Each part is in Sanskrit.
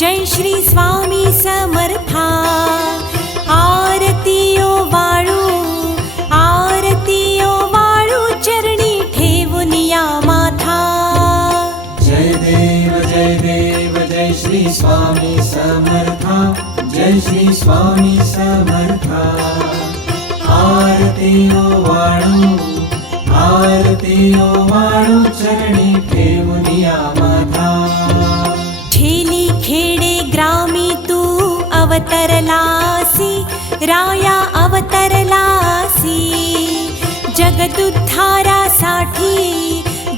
श्री स्वामी समर्था। आरतीयो वाळू आरतीयो वाळू चरणी ठेवून या माथा। जय देव जय देव जय श्री स्वामी समर्था। जय श्री स्वामी समर्था। आरती ओ वाळू आरती ओ वाळू चरणी ठेवून अवतरलासी राया अवतरलासी। जगदुद्धारासाठी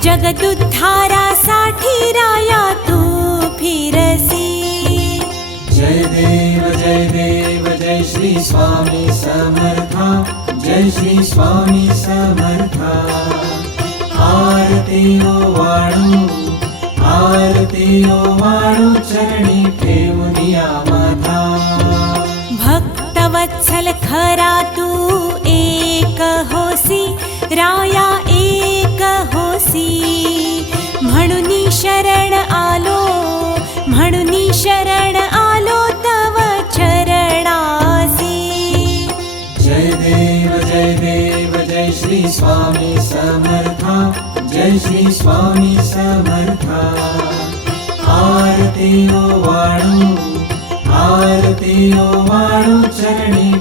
जगदुद्धारासाठी राया तू फिरसी। जय देव जय देव जय श्री स्वामी समर्था। जय श्री स्वामी समर्था। आरती ओ वाळू आरती ओ वाळू चरणी ठेवून श्री स्वामी समर्था। आरती ओ वाणु आरती ओ वाणु चरणी।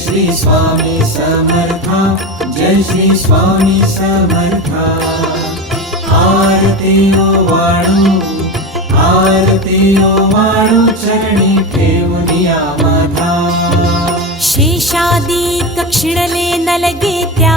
श्री स्वामी समर्था जय श्री स्वामी समर्था। वाळू आरती ओ वाळू चरणी ठेवून या माथा। शेषादिक क्षिणले नलगे त्या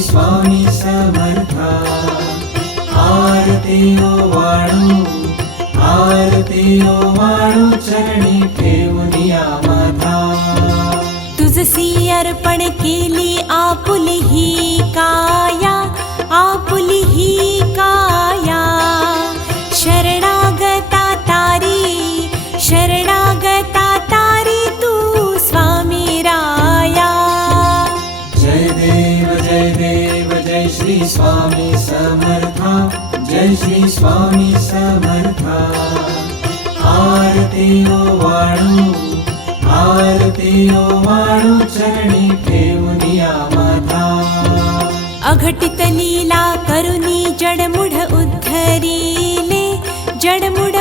स्वामी समर्था। आरती ओ वाणू आरती ओ वाणू चरणी ठेवनिया या माथा तुझसी अर्पण केली आपुली ही काया आपुली ही काया। श्री स्वामी समर्था। आरती ओ वाळू आरती ओ वाळू चरणी ठेवून या माथा अघटित लीला करुणी जडमुढ उद्धरिले जडमुढ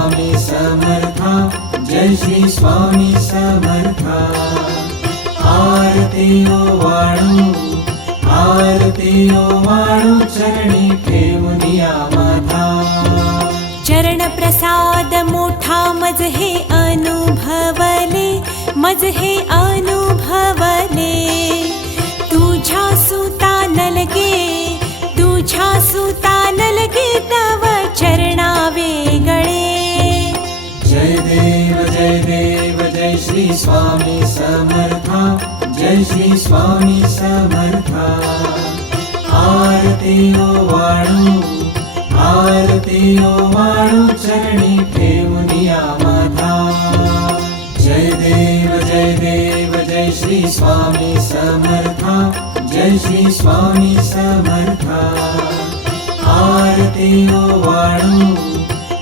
स्वामी समर्था। जय श्री स्वामी समर्था। आरती ओ वाळू आरती ओ वाळू चरणी ठेवून या माथा। चरण प्रसाद मोठा, मज हे अनुभवले, मज हे अनुभवले। देव जय देव जय श्री स्वामी समर्था जय श्री स्वामी समर्था। आरती ओ वाळू आरती ओ वाळू चरणी ठेवून या माथा। जय स्वामी समर्था जय श्री स्वामी समर्था। आरती ओ